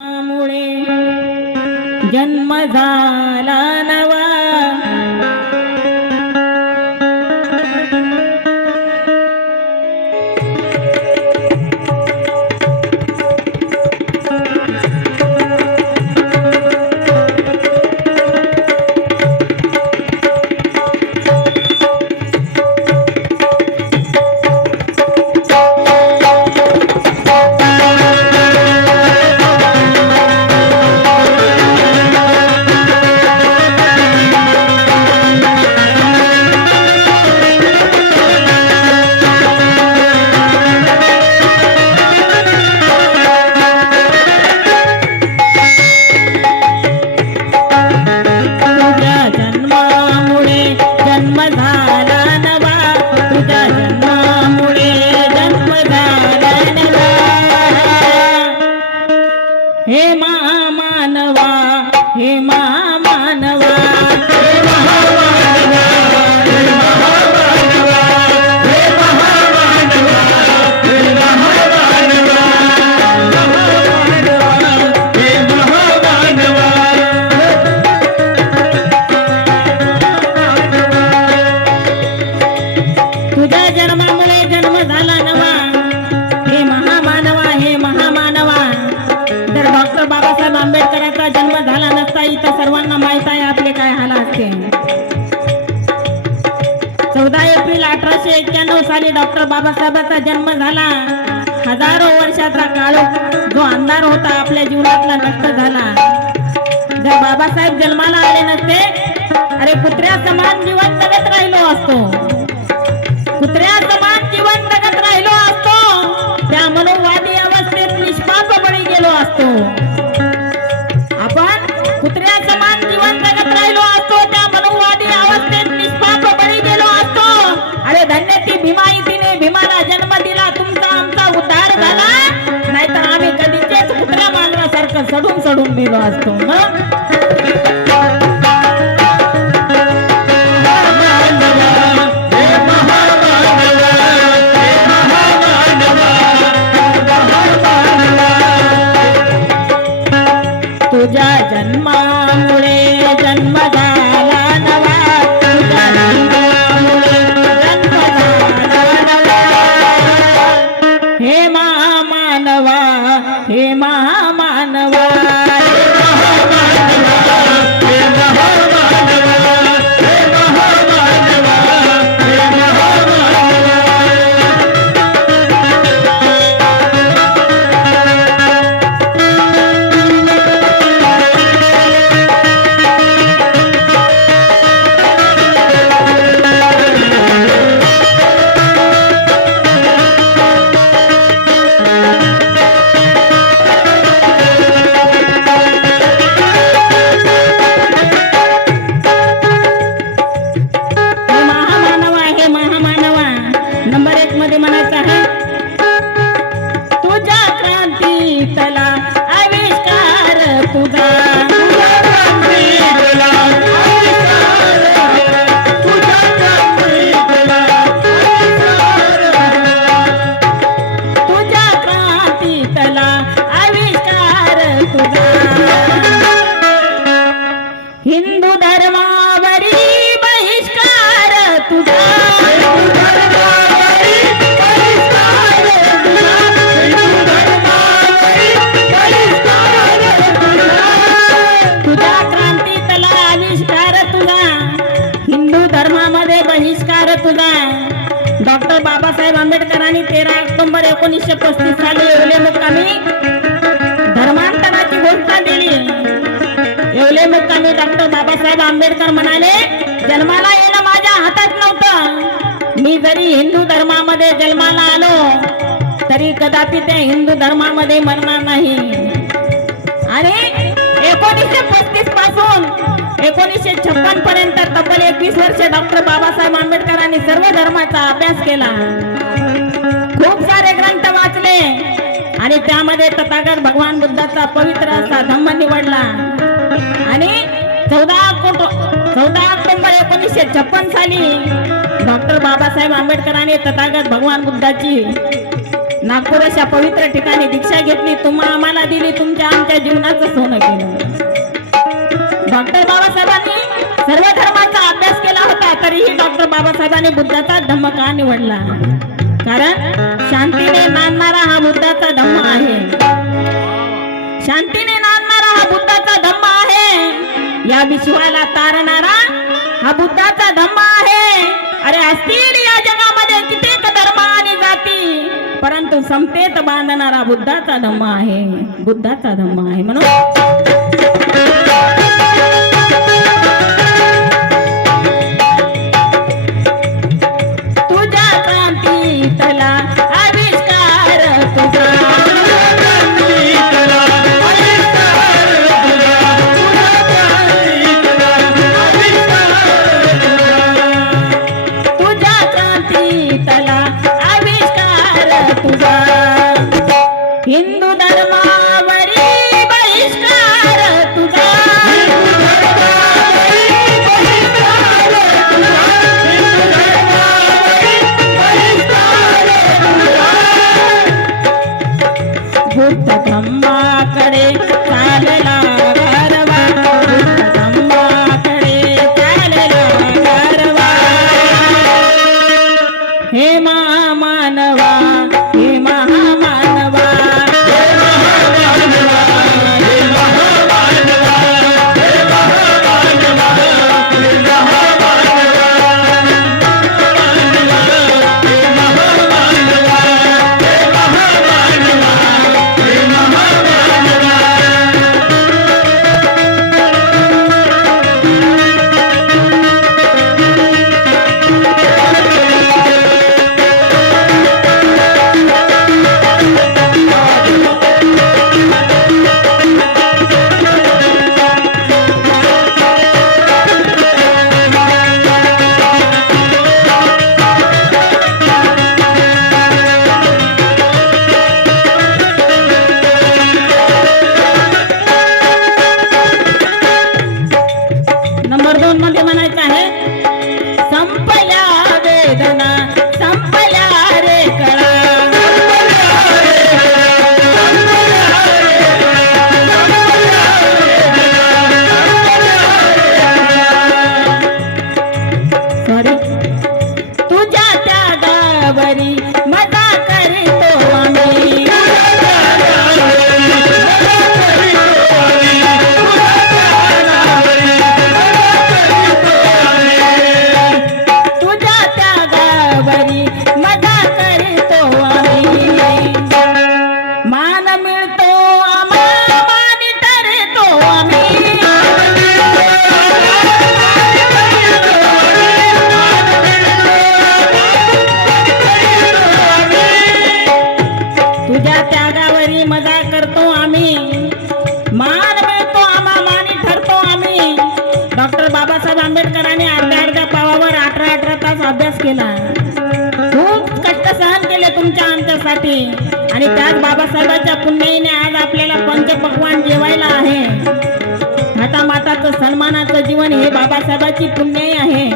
मुळे जन्म झाला नवा, हे महामानवा, हे महामानवा, हे महामानवा, हे महामानवा, हे महामानवा, हे महामानवा, हे महामानवा। तुझ्या जन्मामुळे जन्म झाला नवा, हे महामानवा, हे महामानवा। जर डॉक्टर बाबासाहेब आंबेडकरांचा जन्म झाला नसता इथं सर्वांना माहित आहे आपले काय हाल असते। 14 एप्रिल 1891 साली डॉक्टर बाबासाहेबांचा जन्म झाला। हजारो वर्षाचा काळ जो अंधार होता आपल्या जीवनातला नष्ट झाला। जर बाबासाहेब जन्माला आले नसते, अरे कुत्र्या समान जीवन जगत राहिलो असतो, कुत्र्या समान जीवन जगत राहिलो असतो, त्या मनोवादी अवस्थेत निष्पाप बळी गेलो असतो। आपण कुत्र्या समान जीवन जगत राहिलो असतो, त्या मनोवादी अवस्थेत निष्पाप बळी गेलो असतो। अरे धन्य ती भीमाईतीने भीमाला जन्म दिला, तुमचा आमचा उद्धार झाला, नाहीतर आम्ही कधीचेच कुत्र्या मांजरासारखं सडून सडून गेलो असतो। मग तुझ्या जन्मामुळे जन्म झाला नवा, तुझ्या जन्मामुळे जन्म झाला नवा। हे महामानवा, हे महामानवा, हे महामानवा, हे महामानवा, हे महामानवा, हे महामानवा। नंबर 1 मध्ये म्हणायचं आहे, तुझ्या क्रांतीतला आविष्कार तुझा, तुझ्या क्रांतीतला आविष्कार, तुझ्या क्रांतीतला आविष्कार, तुझ्या क्रांतीतला आविष्कार तुझा। हिंदू धर्मावरी बहिष्कार तुझा, बहिष्कार तुझा। डॉक्टर बाबासाहेब आंबेडकरांनी 13 ऑक्टोबर 1935 साली येवले मुक्कामी धर्मांतराची घोषणा दिली। येवले मुक्कामी डॉक्टर बाबासाहेब आंबेडकर म्हणाले, जन्माला येणं माझ्या हातात नव्हतं, मी जरी हिंदू धर्मामध्ये जन्माला आलो तरी कदापि त्या हिंदू धर्मामध्ये मरणार नाही। आणि 1935 पासून 1956 पर्यंत तब्बल 21 वर्ष डॉक्टर बाबासाहेब आंबेडकरांनी सर्व धर्माचा अभ्यास केला, खूप सारे ग्रंथ वाचले आणि त्यामध्ये तथागत भगवान बुद्धाचा पवित्र असा धम्म निवडला। आणि 14 ऑक्टोबर 1956 साली डॉक्टर बाबासाहेब आंबेडकरांनी तथागत भगवान बुद्धाची नागपूर अशा पवित्र ठिकाणी दीक्षा घेतली, तुम्हा आम्हाला दिली, तुमच्या आमच्या जीवनाचं सोनं केलं. डॉक्टर बाबासाहेबांनी सर्व धर्माचा अभ्यास केला होता, तरीही डॉक्टर बाबासाहेबांनी बुद्धाचा धम्म का निवडला? कारण शांतीने नांदणारा हा बुद्धाचा धम्म आहे. शांतीने नांदणारा हा बुद्धाचा धम्म आहे. या विश्वाला तारणारा हा बुद्धाचा धम्म आहे. अरे असतील या जगामध्ये कित्येक धर्म आणि जाती, परंतु समतेत बांधणारा बुद्धाचा धम्म आहे. बुद्धाचा धम्म आहे. म्हणून हिंदू धर्मावरी बहिष्कार तुझा. बुद्ध धम्माकडे चालला गरवा, बुद्ध धम्माकडे चालला गरवा. हे महामानवा, हे महामानवा, नंबर 2 मध्ये म्हणायचं आहे, संपल्या वेदना, संपल्या रे कळा. सॉरी, तुझ्या त्यागावरी मजा करतो आम्ही. मान मिळतो आम्हाला, मानी ठरतो आम्ही. तुझ्या त्यागावरी मजा करतो आम्ही, मान मिळतो आम्हा, मानी ठरतो आम्ही. डॉक्टर बाबासाहेब आंबेडकरांनी अर्ध्या पावावर 18 तास अभ्यास केला. खूप कष्ट सहन केले तुमच्या आमच्यासाठी, आणि त्याच बाबासाहेबांच्या पुण्याईने आज आपल्याला पंचपक्वान्न जेवायला आहे. माताचं सन्मानाचं जीवन हे बाबासाहेबांची पुण्याई आहे.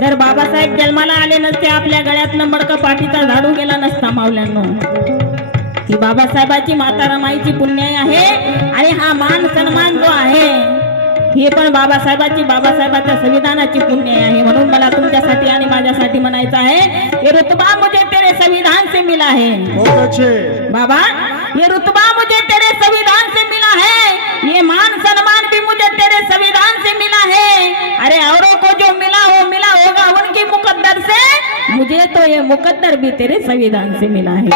जर बाबासाहेब जन्माला आले नसते, आपल्या गळ्यातनं मडकं पाठीचा झाडू गेला नसता मावल्यांनो. ही बाबासाहेबांची माता रमाईची पुण्याई आहे. आणि हा मान सन्मान जो आहे हे पण बाबासाहेबांच्या संविधानाची पुण्याई आहे. म्हणून मला तुमच्यासाठी आणि माझ्यासाठी म्हणायचं आहे, ये रुतबा मुझे तेरे संविधान से मिला है. बाबा, ये रुतबा मुझे तेरे संविधान से मिला है, ये मान सम्मान भी मुझे तेरे संविधान से मिला है. अरे औरों को जो मिला वो मिला होगा उनकी मुकद्दर से, मुझे तो ये मुकद्दर भी तेरे संविधान से मिला है.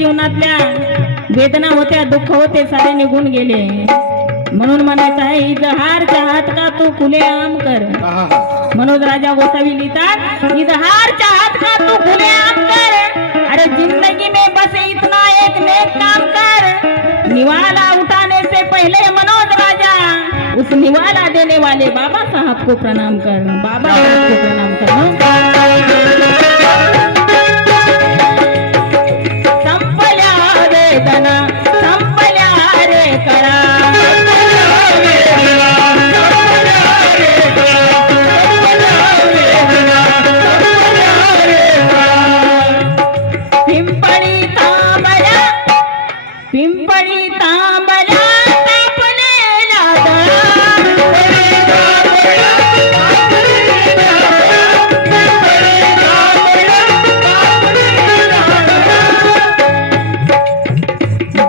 जीवनातल्या वेदना होत्या, दुःख होते, सारे निघून गेले. म्हणून म्हणायचं आहे, इजहार चाहत का तू खुलेआम कर. मनोज राजा गोसावी लिहितात, इजहार चाहत का तू खुलेआम कर. अरे जिंदगी में बस इतना एक नेक काम कर. निवाला उठाने से पहले मनोज राजा उस निवाला देने वाले बाबा साहब को प्रणाम कर. बाबा साहब को प्रणाम कर. संपल्या वेदना संपल्या रे कळा. पिंपळी तांबल्या पिंपळी तांबल्या तापलेल्या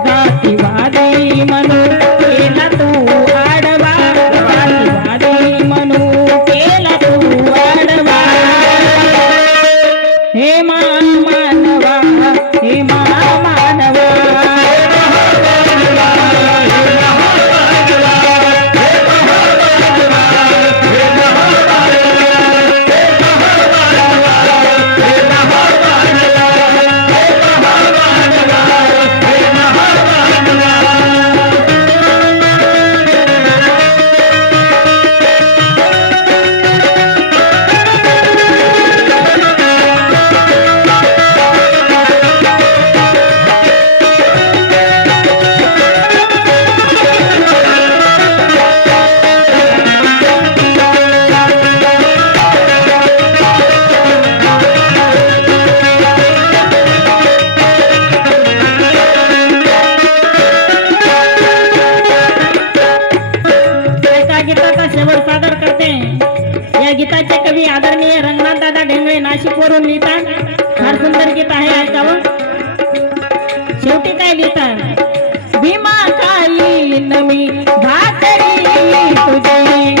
जातीवादी म्हणू केला तू आडवा. जातीवादी म्हणू केला तू आडवा. हे मानवा हे मानवा. सादर करते. या गीताचे कवी आदरणीय रंगनाथ दादा ढेंगळे नाशिक वरून लिहितात. फार सुंदर गीत आहे, ऐकावं. शेवटी काय लिहितात, भीमा खाई नमी भाकरी तुझी.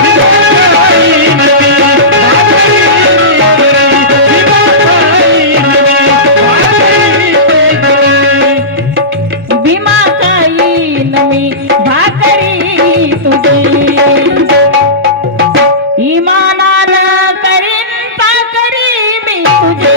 भीमा खाई नमी भाकरी तुझी. इमानानं करीन चाकरी मी तुझी.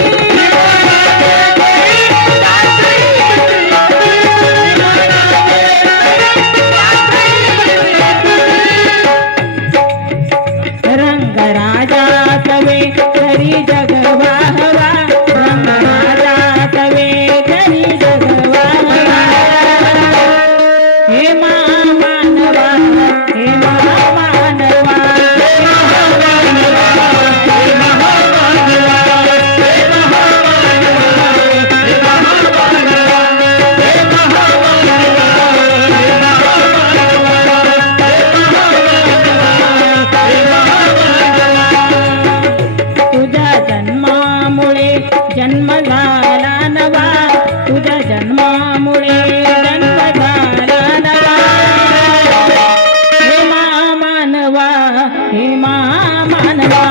रंगराजा सवे घरी जग वाहवा. रंगराजा सवे घरी जग वाहवा. हे मानवा हे मानवा. जन्म झाला नवा. तुझ्या जन्मामुळे जन्म झाला नवा. हे मानवा हे मानवा.